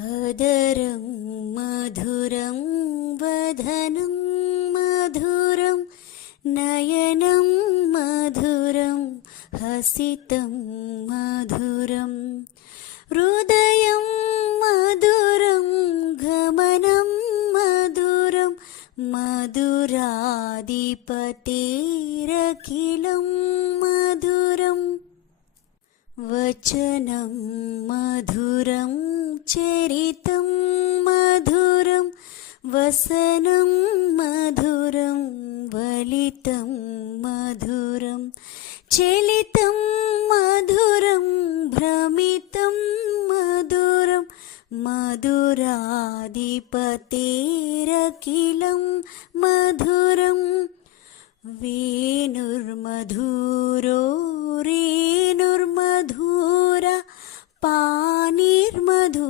अदरं मधुरं वदनं मधुरं नयनं मधुरं हसितं मधुरं हृदयं मधुरं गमनं मधुरं मधुराधिपतेरखिलं मधुरं वचनं मधुरं चरितं मधुरं वसनं मधुरं वलितं मधुरं चलितं मधुरं भ्रमितं मधुरं मधुराधिपतेरखिलं मधुरं वेणुर्मधुरो रेणुर्मधुरा पानिर्मधुरा